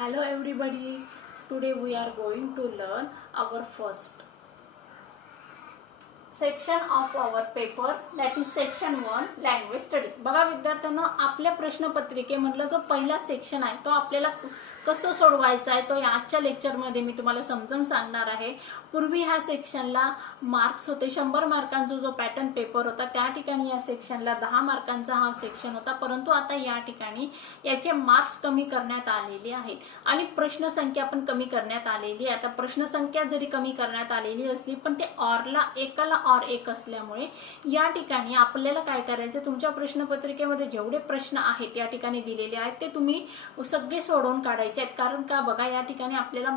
Hello everybody. Today we are going to learn our first section of our paper, that is section 1 language study. बघा विद्यार्थ्यांना, आपल्या प्रश्नपत्रिकेमधला जो पहिला section आहे तो आपल्याला कसं सोडवायचा आहे तो आजच्या लेक्चरमध्ये मी तुम्हाला समजावून सांगणार आहे. पूर्वी ह्या सेक्शनला मार्क्स होते 100 मार्कांचा जो पॅटर्न पेपर होता, त्या ठिकाणी या सेक्शनला 10 मार्कांचा हा सेक्शन होता. परंतु आता या ठिकाणी याचे मार्क्स कमी करण्यात आलेले आहेत आणि प्रश्नसंख्या पण कमी करण्यात आलेली आहे. आता प्रश्नसंख्या जरी कमी करण्यात आलेली असली पण ते ऑरला एकाला ऑर एक असल्यामुळे या ठिकाणी आपल्याला काय करायचं, तुमच्या प्रश्नपत्रिकेमध्ये जेवढे प्रश्न आहेत या ठिकाणी दिलेले आहेत ते तुम्ही सगळे सोडवून काढायचे आहेत. कारण का बघा, या ठिकाणी आपल्याला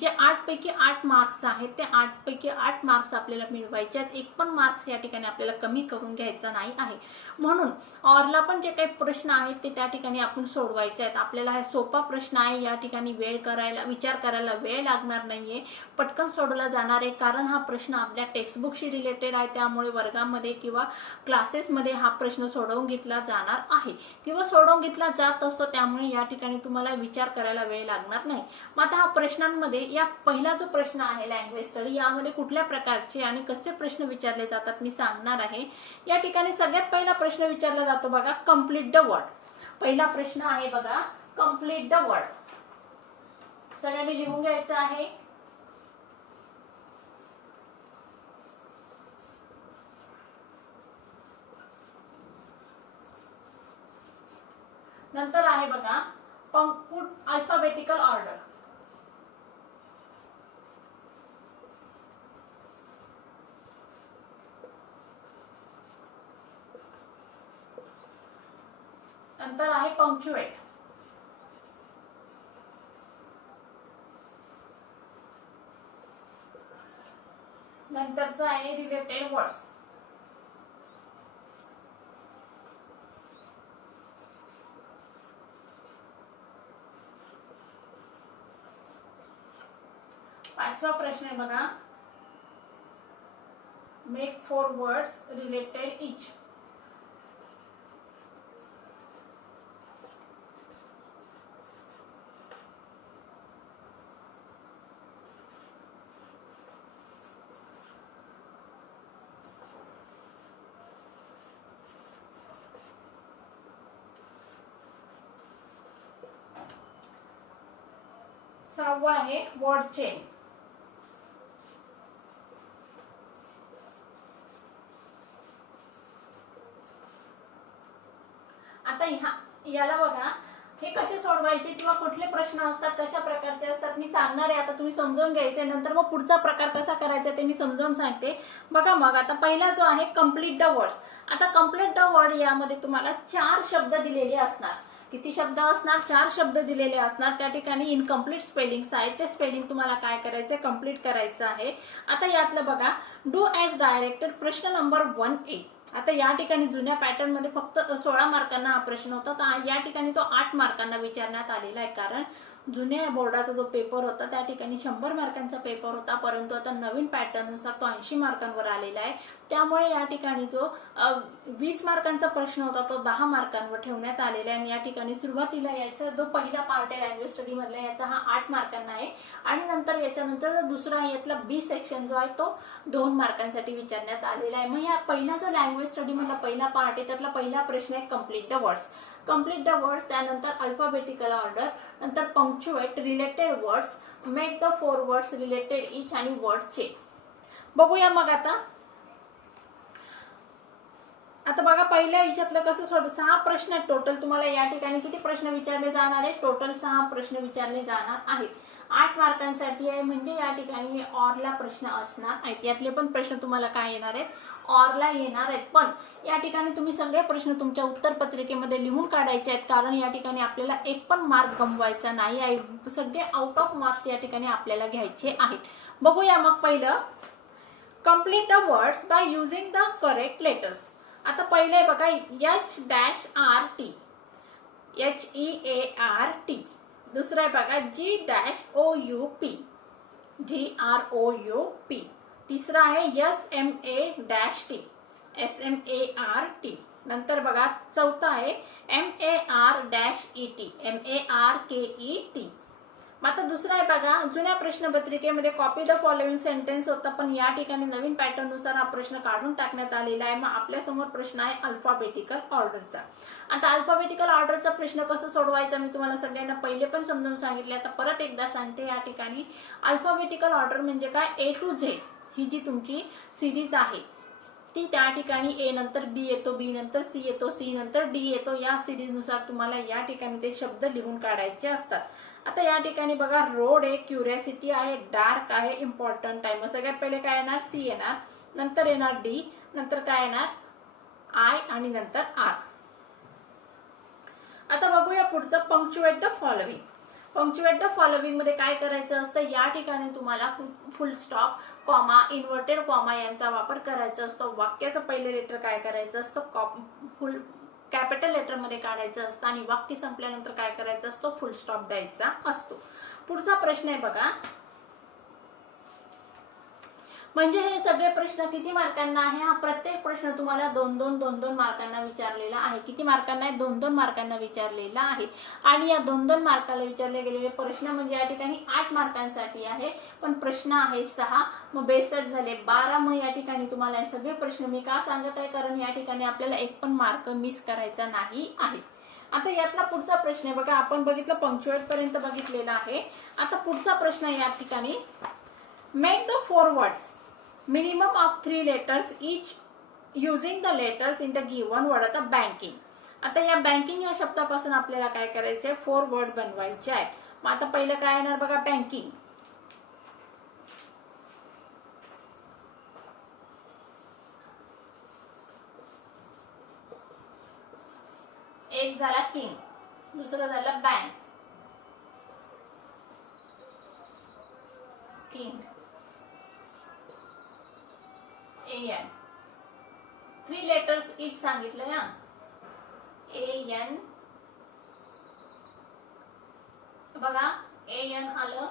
जे 8 पैकी 8 मार्क्स आहेत ते 8 पैकी 8 मार्क्स आपल्याला मिळवायचे आहेत. एक पण मार्क्स या ठिकाणी आपल्याला कमी करून घ्यायचा नाही आहे. म्हणून ऑरला पण जे काही प्रश्न आहेत ते त्या ठिकाणी आपण सोडवायचे आहेत. आपल्याला हा सोपा प्रश्न आहे, या ठिकाणी विचार करायला वेळ लागणार नाहीये, पटकन सोडवला जाणार आहे. कारण हा प्रश्न आपल्या टेक्स्टबुकशी रिलेटेड आहे, त्यामुळे वर्गामध्ये किंवा क्लासेसमध्ये हा प्रश्न सोडवून घेतला जाणार आहे किंवा सोडवून घेतला जात असतो. त्यामुळे या ठिकाणी तुम्हाला विचार करायला वेळ लागणार नाही. मग आता हा प्रश्नांमध्ये या पहिला जो प्रश्न आहे लँग्वेज स्टडी, यामध्ये कुठल्या प्रकारचे आणि कसे प्रश्न विचारले जातात मी सांगणार आहे. या ठिकाणी सगळ्यात पहिला प्रश्न विचारला जातो बघा, कंप्लीट द वर्ड. पहिला प्रश्न आहे बघा, कंप्लीट द वर्ड. सगळ्यांनी लिहून घ्यायचं आहे. नंतर आहे बघा, पुट अल्फाबेटिकल ऑर्डर. नंतर आहे पंक्च्युएट. नंतरचं आहे रिलेटेड वर्ड्स. पाचवा प्रश्न आहे बघा, मेक 4 वर्ड्स रिलेटेड इच. सहावा आहे वर्ड चेन. आता याला बघा, हे कसे सोडवायचे किंवा कुठले प्रश्न असतात, कशा प्रकारचे असतात मी सांगणार आहे. आता तुम्ही समजून घ्यायचे, नंतर मग पुढचा प्रकार कसा करायचा ते मी समजावून सांगते. बघा मग आता पहिला जो आहे कंप्लीट द वर्ड्स. आता कंप्लीट द वर्ड यामध्ये तुम्हाला 4 शब्द दिलेले असणार. किती शब्द असणार? 4 शब्द दिलेले असणार. त्या ठिकाणी इनकम्प्लीट स्पेलिंग्स आहेत, ते स्पेलिंग तुम्हाला काय करायचं, कंप्लीट करायचं आहे. आता यातलं बघा, डू ॲज डायरेक्टेड, प्रश्न नंबर 1A. आता या ठिकाणी जुन्या पॅटर्न मध्ये फक्त 16 मार्कांना हा प्रश्न होता, तर या ठिकाणी तो 8 मार्कांना विचारण्यात आलेला आहे. कारण जुन्या बोर्डाचा जो पेपर होता त्या ठिकाणी 100 मार्कांचा पेपर होता, परंतु आता नवीन पॅटर्न नुसार तो 80 मार्कांवर आलेला आहे. त्यामुळे या ठिकाणी जो 20 मार्कांचा प्रश्न होता तो 10 मार्कांवर ठेवण्यात आलेला आहे. आणि या ठिकाणी सुरुवातीला याचा जो पहिला पार्ट आहे लँग्वेज स्टडी मधला, याचा हा 8 मार्कांना आहे. आणि नंतर याच्यानंतर दुसरा यातला बी सेक्शन जो आहे तो 2 मार्कांसाठी विचारण्यात आलेला आहे. मग या पहिला जो लँग्वेज स्टडी मधला पहिला पार्ट आहे त्यातला पहिला प्रश्न आहे complete the words. Complete the words, त्यानंतर अल्फाबेटिकल ऑर्डर, नंतर punctuate, related words, make the 4 words related each आणि वर्ड चेन. बघूया मग आता बघा पहिल्या विषयातलं कसं सोडव. 6 प्रश्न आहेत टोटल. तुम्हाला या ठिकाणी किती प्रश्न विचारले जाणार आहेत? टोटल 6 प्रश्न विचारले जाणार आहेत. 8 मार्कांसाठी आहे, म्हणजे या ठिकाणी ऑरला प्रश्न असणार आहेत. यातले पण प्रश्न तुम्हाला काय येणार आहेत? ऑरला येणार आहेत. पण या ठिकाणी तुम्ही सगळे प्रश्न तुमच्या उत्तरपत्रिकेमध्ये लिहून काढायचे आहेत, कारण या ठिकाणी आपल्याला एक पण मार्क गमवायचा नाही आहे. सगळे आउट ऑफ मार्क्स या ठिकाणी आपल्याला घ्यायचे आहेत. बघूया मग पहिलं, complete the words by using the correct letters. आता पहिले बघा, H-R-T, HEART. दुसरा आहे बघा, G-OUP, GROUP. तिसरा आहे SMA-T, SMART. नंतर बघा चौथा आहे MAR-ET, MARKET. आता दुसरा आहे बघा, जुन्या प्रश्नपत्रिकेमध्ये कॉपी द फॉलोइंग सेंटेन्स होता, पण या ठिकाणी नवीन पॅटर्न नुसार हा प्रश्न काढून टाकण्यात आलेला आहे. मग आपल्या समोर प्रश्न आहे अल्फाबेटिकल ऑर्डरचा. आता अल्फाबेटिकल ऑर्डरचा प्रश्न कसं सोडवायचा मी तुम्हाला सगळ्यांना पहिले पण समजावून सांगितले, आता परत एकदा सांगते. या ठिकाणी अल्फाबेटिकल ऑर्डर म्हणजे काय, A to Z ही जी तुमची सिरीज आहे ती त्या ठिकाणी A नंतर B येतो, B नंतर C येतो, C नंतर D येतो. या सिरीज नुसार तुम्हाला या ठिकाणी ते शब्द लिहून काढायचे असतात. आता या ठिकाणी बघा, रोड आहे, क्युरियोसिटी आहे, डार्क आहे, इम्पॉर्टंट आहे. मग सगळ्यात पहिले काय येणार, C येणार, नंतर येणार D, नंतर काय येणार I आणि नंतर R. आता बघूया पुढचं, punctuate the following. Punctuate the following मध्ये काय करायचं असतं, या ठिकाणी तुम्हाला फुल स्टॉप, कॉमा, इन्व्हर्टेड कॉमा यांचा वापर करायचा असतो. वाक्याचं पहिले लेटर काय करायचं असतं, फुल कॅपिटल लेटर मध्ये काढायचं असतं आणि वाक्य संपल्यानंतर काय करायचं असतो, फुल स्टॉप द्यायचा असतो. पुढचा प्रश्न आहे बघा, म्हणजे हे सगळे प्रश्न किती मार्कांना आहे, हा प्रत्येक प्रश्न तुम्हाला 2-2 मार्कांना विचारलेला आहे. किती मार्कांना आहे, 2-2 मार्कांना विचारलेला आहे. आणि या 2-2 मार्काला विचारले गेलेले प्रश्न म्हणजे या ठिकाणी 8 मार्कांसाठी आहे, पण प्रश्न आहे 6, मग बेसिक झाले 12. मग या ठिकाणी तुम्हाला हे सगळे प्रश्न मी का सांगत आहे, कारण या ठिकाणी आपल्याला एक पण मार्क मिस करायचा नाही आहे. आता यातला पुढचा प्रश्न आहे बघा, आपण बघितलं पंक्च्युएट पर्यंत बघितलेला आहे. आता पुढचा प्रश्न आहे या ठिकाणी, make the 4 words minimum of 3 letters each using the letters in the given word. आता बँकिंग, आता या बँकिंग या शब्दापासून आपल्याला काय करायचे, 4 वर्ड बनवायचे आहेत. मग आता पहिलं काय येणार बघा, बँकिंग. एक झाला किंग, दुसरं झालं bank, king, AN, 3 letters each सांगितलं ना, AN. बघा AN आलं,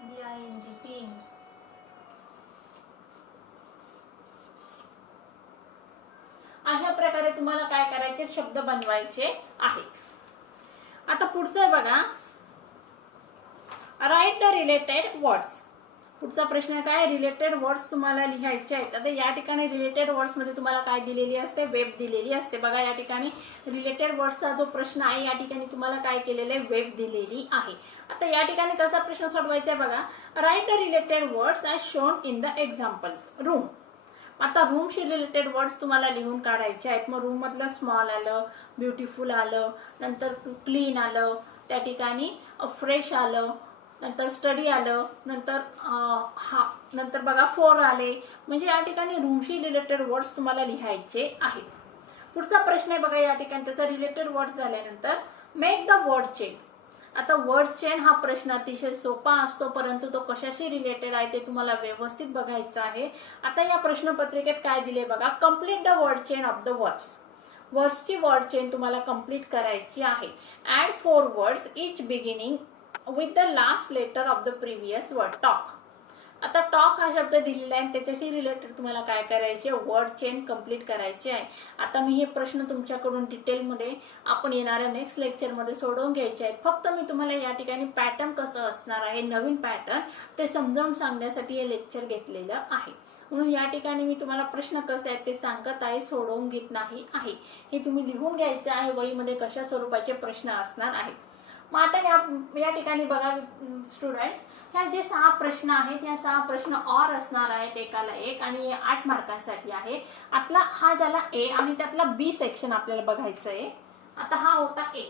BING, पिंग. अशा प्रकारे तुम्हाला काय करायचे, शब्द बनवायचे आहेत. आता पुढचं आहे बघा, राईट द रिलेटेड वर्ड्स. पुढचा प्रश्न काय, रिलेटेड वर्ड्स तुम्हाला लिहायचे आहेत. आता या ठिकाणी रिलेटेड वर्ड्स मध्ये तुम्हाला काय दिलेली असते, वेब दिलेली असते. बघा या ठिकाणी रिलेटेड वर्ड्सचा जो प्रश्न आहे, या ठिकाणी तुम्हाला काय केलेलं आहे, वेब दिलेली आहे. आता या ठिकाणी कसा प्रश्न सोडवायचा आहे बघा, write the related words as shown in the examples. Room, आता रूमशी रिलेटेड वर्ड्स तुम्हाला लिहून काढायचे आहेत. मग रूम मधलं स्मॉल आलं, ब्युटिफुल आलं, नंतर क्लीन आलं, त्या ठिकाणी फ्रेश आलं, नंतर स्टडी आलं, नंतर बघा 4 आले. म्हणजे या ठिकाणी रूमशी रिलेटेड वर्ड्स तुम्हाला लिहायचे आहेत. पुढचा प्रश्न आहे बघा, या ठिकाणी त्याचा रिलेटेड वर्ड्स झाल्यानंतर मेक द वर्ड चेन. आता वर्ड चेन हा प्रश्न अतिशय सोपा असतो, परंतु तो कशाशी रिलेटेड आहे ते तुम्हाला व्यवस्थित बघायचं आहे. आता या प्रश्नपत्रिकेत काय दिले बघा, complete the word chain of the words. वर्ड्सची वर्ड चेन तुम्हाला कंप्लीट करायची आहे. Add 4 words each beginning with the last letter of the previous word. Talk, आता टॉक हा शब्द दिलेला आहे, त्याच्याशी रिलेटेड तुम्हाला काय करायचे, वर्ड चेन कंप्लीट करायचे आहे. आता मी हे प्रश्न तुमच्याकडून डिटेलमध्ये आपण येणाऱ्या नेक्स्ट लेक्चरमध्ये सोडवून घ्यायचे आहेत. फक्त मी तुम्हाला या ठिकाणी पॅटर्न कसं असणार आहे, नवीन पॅटर्न ते समजावून सांगण्यासाठी हे लेक्चर घेतलेलं आहे. म्हणून या ठिकाणी मी तुम्हाला प्रश्न कसे आहेत ते सांगत आहे, सोडवून घेत नाही आहे. हे तुम्ही लिहून घ्यायचं आहे वहीमध्ये, कशा स्वरूपाचे प्रश्न असणार आहेत. मग आता या ठिकाणी बघा स्टुडंट्स, ह्या जे 6 प्रश्न आहेत, या 6 प्रश्न ऑर असणार आहेत, एकाला 1 आणि 8 मार्कांसाठी आहे. आतला हा झाला A आणि त्यातला B सेक्शन आपल्याला बघायचं आहे. आता हा होता A,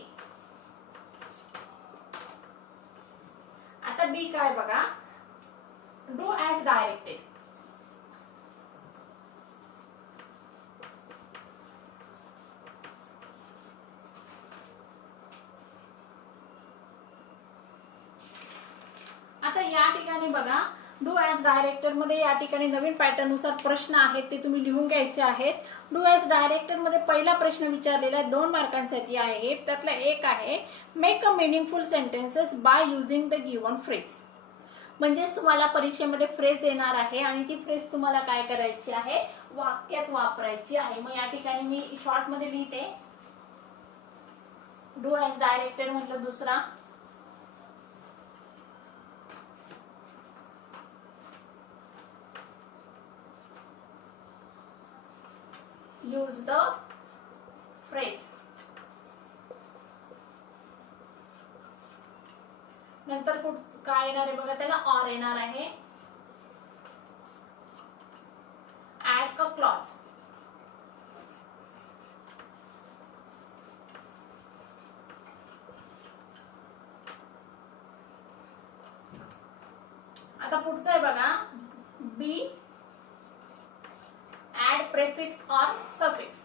आता B काय बघा, डू ॲज डायरेक्टेड. आता या ठिकाणी बघा, डू ॲज डायरेक्टर मध्ये या ठिकाणी नवीन पॅटर्न नुसार प्रश्न आहेत ते तुम्ही लिहून घ्यायचे आहेत. डू ॲज डायरेक्टर मध्ये पहिला प्रश्न विचारलेला आहे, 2 मार्कांसाठी आहे. त्यातला एक आहे, make a meaningful sentences by using the given phrase. म्हणजेच तुम्हाला परीक्षेमध्ये फ्रेज येणार आहे आणि ती फ्रेज तुम्हाला काय करायची आहे, वाक्यात वापरायची आहे. मग या ठिकाणी मी शॉर्ट मध्ये लिहिते. डू ॲज डायरेक्टेड म्हटलं दुसरा, यूज द फ्रेज. नंतर काय येणार आहे बघा, त्याला ऑर येणार आहे. Add a clause. आता पुढचं आहे बघा, B add prefix or suffix.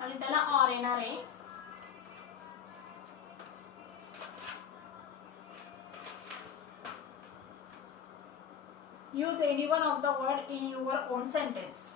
आणि त्याला ऑर येणार आहे. Use any one of the word in your own sentence.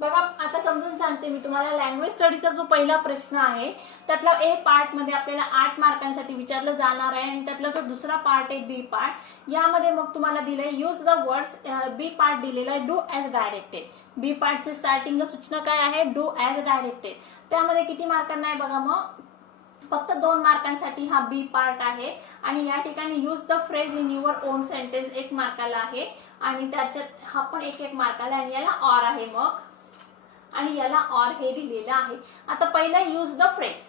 बघा आता समजून सांगते मी तुम्हाला. लँग्वेज स्टडीचा जो पहिला प्रश्न आहे त्यातला ए पार्ट मध्ये आपल्याला 8 मार्कांसाठी विचारलं जाणार आहे आणि त्यातला जो दुसरा पार्ट आहे बी पार्ट, यामध्ये मग तुम्हाला दिलंय use the words. B part दिलेला आहे डू ॲज डायरेक्टेड. बी पार्टची स्टार्टिंगला सूचना काय आहे, डू ॲज डायरेक्टेड. त्यामध्ये किती मार्कांना आहे बघा, मग फक्त 2 मार्कांसाठी हा बी पार्ट आहे. आणि या ठिकाणी use the phrase in your own sentence 1 मार्काला आहे आणि त्याच्यात हा पण 1 मार्काला. आणि याला ऑर आहे मग, आणि याला ऑर हे दिलेलं आहे. आता पहिला यूज द फ्रेज,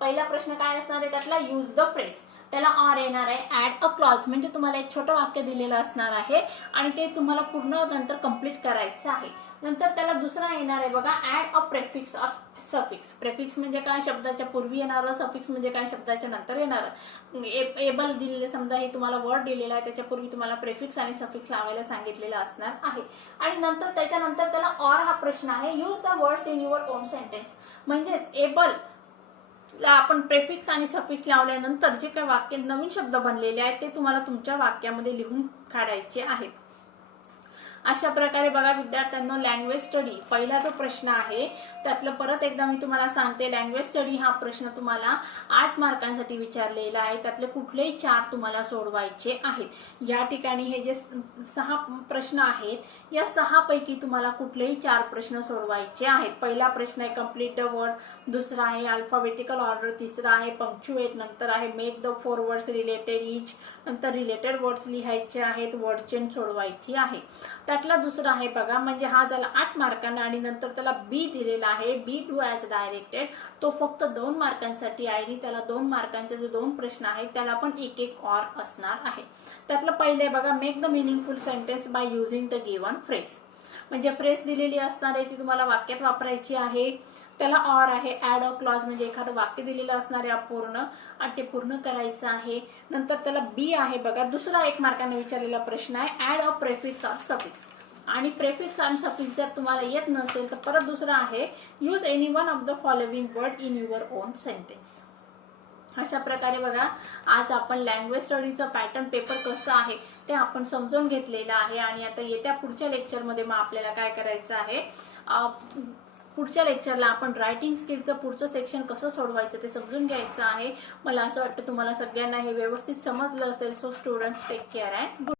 पहिला प्रश्न काय असणार आहे त्यातला, यूज द फ्रेज. त्याला ऑर येणार आहे. ऍड अ क्लॉज म्हणजे तुम्हाला एक छोटं वाक्य दिलेलं असणार आहे आणि ते तुम्हाला पूर्ण नंतर कंप्लीट करायचं आहे. नंतर त्याला दुसरा येणार आहे बघा, add a prefix or suffix. Prefix म्हणजे काय, शब्दाच्या पूर्वी येणारं. सफिक्स म्हणजे काय, शब्दाच्या नंतर येणारं. एबल दिलेले समजा हे तुम्हाला वर्ड दिलेला आहे, त्याच्या पूर्वी तुम्हाला प्रेफिक्स आणि सफिक्स लावायला सांगितलेलं असणार आहे. आणि नंतर त्याच्यानंतर त्याला ऑर हा प्रश्न आहे. Use the words in your own sentence. म्हणजेच एबल आपण प्रेफिक्स आणि सफिक्स लावल्यानंतर जे काही वाक्य नवीन शब्द बनलेले आहेत ते तुम्हाला तुमच्या वाक्यामध्ये लिहून काढायचे आहेत. अशा प्रकारे बघा विद्यार्थ्यांनो, लँग्वेज स्टडी पहिला जो प्रश्न आहे त्यातलं परत एकदा मी तुम्हाला सांगते. लँग्वेज स्टडी हा प्रश्न तुम्हाला 8 मार्कांसाठी विचारलेला आहे. त्यातले कुठलेही 4 तुम्हाला सोडवायचे आहेत. या ठिकाणी हे जे 6 प्रश्न आहेत या 6 पैकी तुम्हाला कुठलेही 4 प्रश्न सोडवायचे आहेत. पहिला प्रश्न आहे कंप्लीट द वर्ड, दुसरा आहे अल्फाबेटिकल ऑर्डर, तिसरा आहे पंक्च्युएट, नंतर आहे मेक द 4 वर्ड्स रिलेटेड इच, नंतर रिलेटेड वर्ड्स लिहायचे आहेत, वर्ड चेन सोडवायची आहे. त्यातला दुसरा आहे बघा, म्हणजे हा झाला 8 मार्कांना. आणि नंतर त्याला बी दिलेला आहे, बी डू ॲज डायरेक्टेड. तो फक्त 2 मार्कांसाठी आहे आणि त्याला 2 मार्कांचे जे 2 प्रश्न आहेत त्याला पण 1 ऑर असणार आहे. त्यातलं पहिले बघा, make the meaningful sentence by using the given phrase. म्हणजे फ्रेज दिलेली असणार आहे ती तुम्हाला वाक्यात वापरायची आहे. त्याला ऑर आहे. ऍड अ क्लॉज म्हणजे एखादं वाक्य दिलेलं असणार आहे अपूर्ण आणि ते पूर्ण करायचं आहे. नंतर त्याला बी आहे बघा, दुसरा 1 मार्काने विचारलेला प्रश्न आहे, add a prefix or suffix. आणि प्रेफिक्स आणि सफिक्स जर तुम्हाला येत नसेल तर परत दुसरा आहे, use any one of the following word in your own sentence. अशा प्रकारे बघा आज आपण लँग्वेज स्टडीचं पॅटर्न पेपर कसं आहे ते आपण समजून घेतलेलं आहे. आणि आता येत्या पुढच्या लेक्चरमध्ये मग आपल्याला काय करायचं आहे, पुढच्या लेक्चरला आपण रायटिंग स्किलचं पुढचं सेक्शन कसं सोडवायचं ते समजून घ्यायचं आहे. मला असं वाटतं तुम्हाला सगळ्यांना हे व्यवस्थित समजलं असेल. So students, take care and